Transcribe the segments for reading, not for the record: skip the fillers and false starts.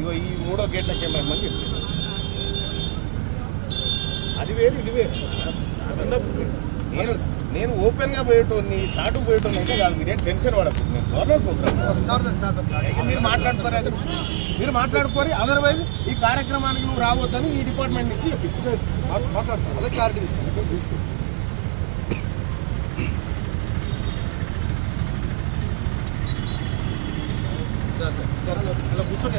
ఇగో ఈ 3వ గేట్ల కెమెరా అని చెప్పింది. అది వేరు ఇది వేరు. నేను ఓపెన్గా పోయేటోని షార్ట్ పోయేటోని అయితే కాదు. మీరేం టెన్షన్ పడదు. నేను గవర్నమెంట్ ప్రోగ్రామ్ మీరు మాట్లాడుకొని అదర్వైజ్ ఈ కార్యక్రమానికి నువ్వు రావద్దని ఈ డిపార్ట్మెంట్ నుంచి మాట్లాడుతాను. అదే క్లారిటీ తీసుకో. అలా కూర్చోండి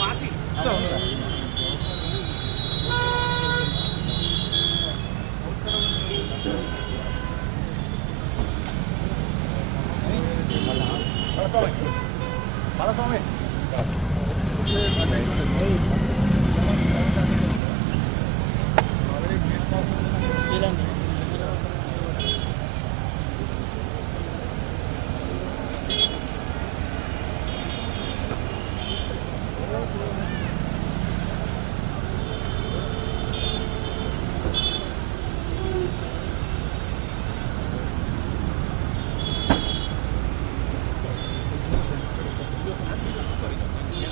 పాసి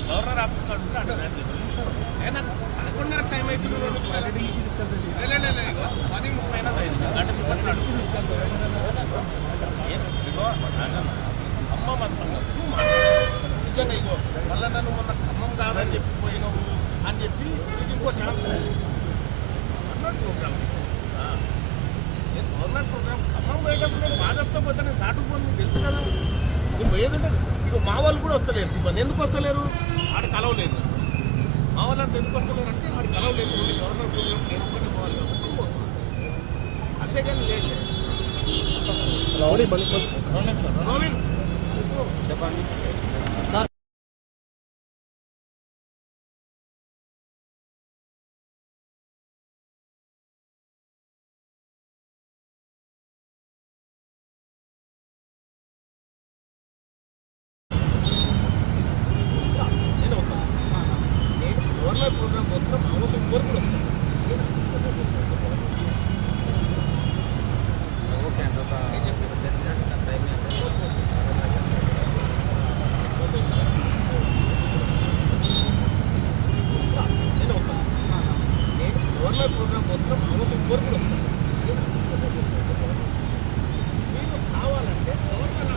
గవర్నర్ ఆఫీస్ కార్డు ఉంటే అక్కడ నాకు 11:30 టైం అవుతుంది. 10:30 గంట సేపట్లో ఖమ్మం నిజంగా ఇగో మళ్ళీ నన్ను మొన్న ఖమ్మం కాదని చెప్పి పోయినావు అని చెప్పి నీకు ఇంకో ఛాన్స్ గవర్నమెంట్ ప్రోగ్రామ్. నేను గవర్నమెంట్ ప్రోగ్రామ్ ఖమ్మం పోయేటప్పుడు నేను బాధతో పోతే నేను సాటుకు పోను. తెలుసు కదా నువ్వు పోయేదంటే ఇక మా వాళ్ళు కూడా వస్తలేరు. సిబ్బంది ఎందుకు వస్తలేరు? ఆడ కలవలేదు. మా వాళ్ళు అంటే ఎందుకు వస్తలేరు అంటే ఆడ కలవలేదు. గవర్నమెంట్ ప్రోగ్రామ్ నేను ఒక్కనే పోవాలి కాబట్టి పోతున్నాను. అంతేగాని లేదు. గోవింద్ చెప్పండి. ప్రోగ్రామ్ మొత్తం ఇంకోరు కూడా వస్తుంది. గవర్నమెంట్ ప్రోగ్రామ్ మొత్తం ఇంకోరు కూడా వస్తుంది. మీరు కావాలంటే గవర్నర్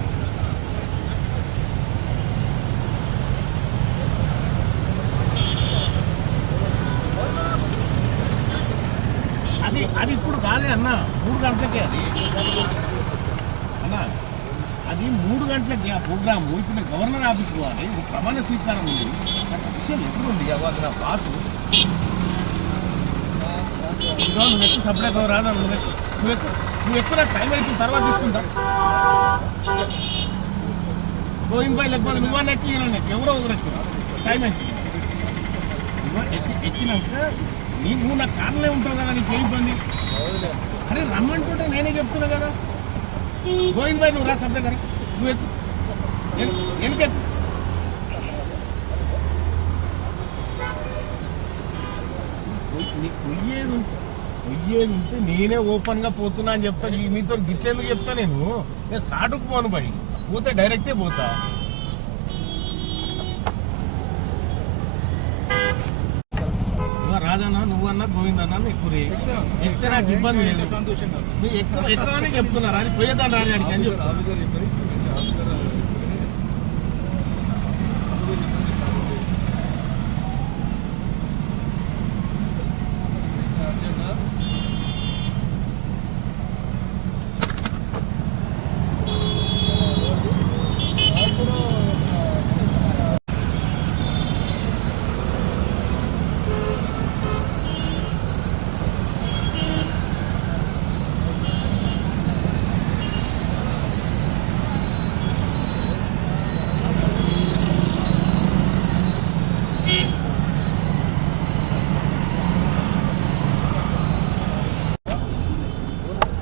అది ఇప్పుడు కాలే అన్న. 3 గంటలకే అది అన్న. అది 3 గంటలకి ఆ ప్రోగ్రాము. ఇప్పుడు నేను గవర్నర్ ఆఫీస్ పోవాలి. ఇప్పుడు ప్రమాణ స్వీకారం ఉంది. నాకు విషయం ఎక్కడుంది అవ్వాలి నా బాసు. నువ్వు ఎక్కువ సపరేట్ రాదా? నువ్వు ఎక్కువ నాకు టైం అవుతుంది. తర్వాత తీసుకుంటా. గోయింగ్ లేకపోతే నువ్వన్నా ఎక్కి ఎవరో ఒకరు ఎక్కువ టైం అవుతుంది. ఎక్కినాక నువ్వు నా కార్లే ఉంటావు కదా. నీకు ఏం ఇబ్బంది? అరే రమ్మంటుంటే నేనే చెప్తున్నా కదా. గోవింద్ భాయ్ నువ్వు రా సపరేట్ కదా. నువ్వు ఎక్కు వెనకెక్కు. పొయ్యేది ఉంటే నేనే ఓపెన్గా పోతున్నా అని చెప్తా. మీతో గిట్లేందుకు చెప్తా? నేను సాటుకు పోను భాయ్. పోతే డైరెక్టే పోతా. రాజన్నా నువ్వన్నా గోవిందన్నా ఎక్కువ ఎక్కితే నాకు ఇబ్బంది లేదు. సంతోషంగా ఎక్కువనే చెప్తున్నారా అని పోయేదాన్ని రాని అడిగి అని చెప్తా.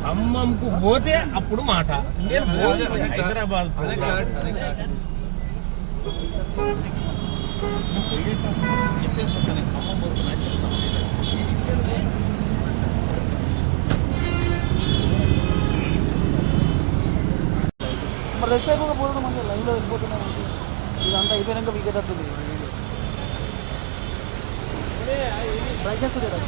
ఖమ్మంకు పోతే అప్పుడు మాట. నేను హైదరాబాద్ చెప్తే ఖమ్మం పోతున్నా చెప్తాను. రెస్ట్ అయిపోకపోవడం మంచిగా లైన్లో వెళ్ళిపోతున్నాం మంచిగా. ఇదంతా అయిపోయాక వీకెట్ వస్తుంది బ్రైట్నెస్ ఉంది కదా.